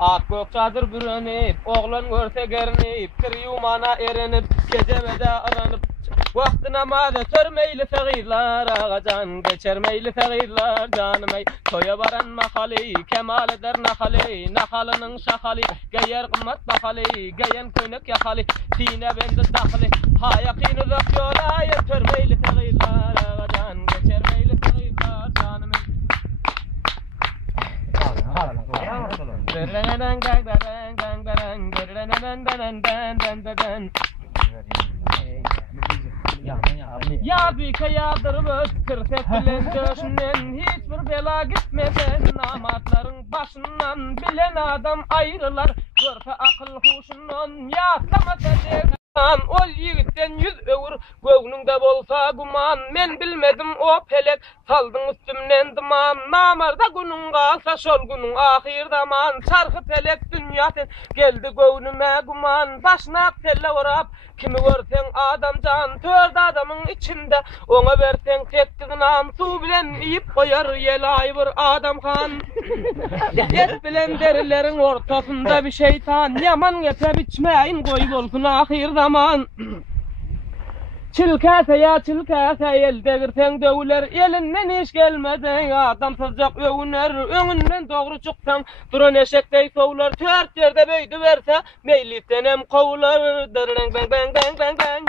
Ak gökçadır bürünüp, oğlan görse gernip, kırıyumana erinip, gecemede aranıp, vakti namazı törmeyli fegirler ağacan, geçermeyli fegirler canımey, toya varan mahali, kemal eder nahali, nahalının şahali, geyer kımmat bahali, geyen köynek yakali, tine bendi dahli, hayakin uzak yola, törmeyli fegirler ağacan, geçermeyli fegirler canımey. Yazıka yağdırıp kırtek bilen döşünden hiçbir bela gitmeden namatların başından bilen adam ayrılar görfe akıl huşundan yatlamasa degan ol yigitten yüz övür göğnünde bolsa guman men bilmedim o pelek saldın üstümden dıman namarda günün kalsa şol günün ahir zaman çarkı pelek dünyaten geldi göğnüme guman başına telle orap kimi görsen adam can törde adamın içinde ona versen tektiğinan su bilen iyip koyar yel ayvır adam kan et bilen derilerin ortasında bir şeytan yaman yepe biçmeyin koy olsun ahir zaman çilkese ya çilkese elde girsen dövüler elinden iş gelmeden adam sıcak övüner önünden doğru çıksan duran eşektey soğular tört yerde böydü verse meylitten hem kovular dırırın bang bang bang bang bang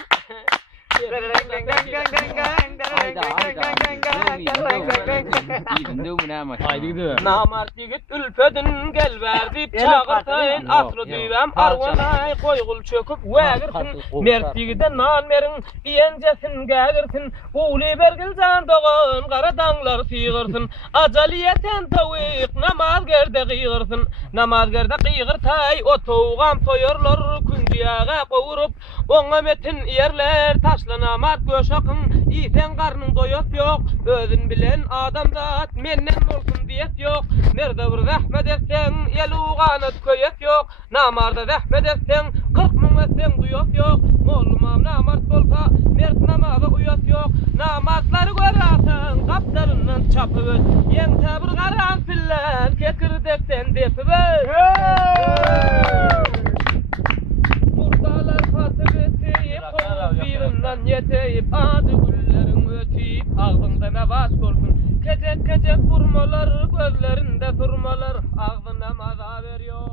namart yigit ülpedin gel verdip çağırtayın aslı düğüm arvanay koygul çöküp wägirsin mert yigiden nan merin iyencesin gägirsin uly bergil can doğan qara dağlar sıyğırsın ajaliyeten tawık namaz gerde qıyğırsın namaz gerde qıyğırtay o toğam toyorlar kundiyaga qovurup oňa metin yerler taşlanamat göşakın isen qarnın doyat yok özün bilen adam zat menden bolsun diyet yok nerede bir rahmet etsen el uğanat köyet yok namarda rahmet etsen 40 ming etsen duyat yok mollumam namart bolsa mert namaza uyat yok namatları görarsan kaplarından çapıver yen tabir qaran fillan kekirdekten depiver murdalar fatı beteyip birinden yeteyip adı güllerin öteyip ağzında nevat olsun kecek kecek vurmalar gözlerinde durmalar ağzına maza veriyor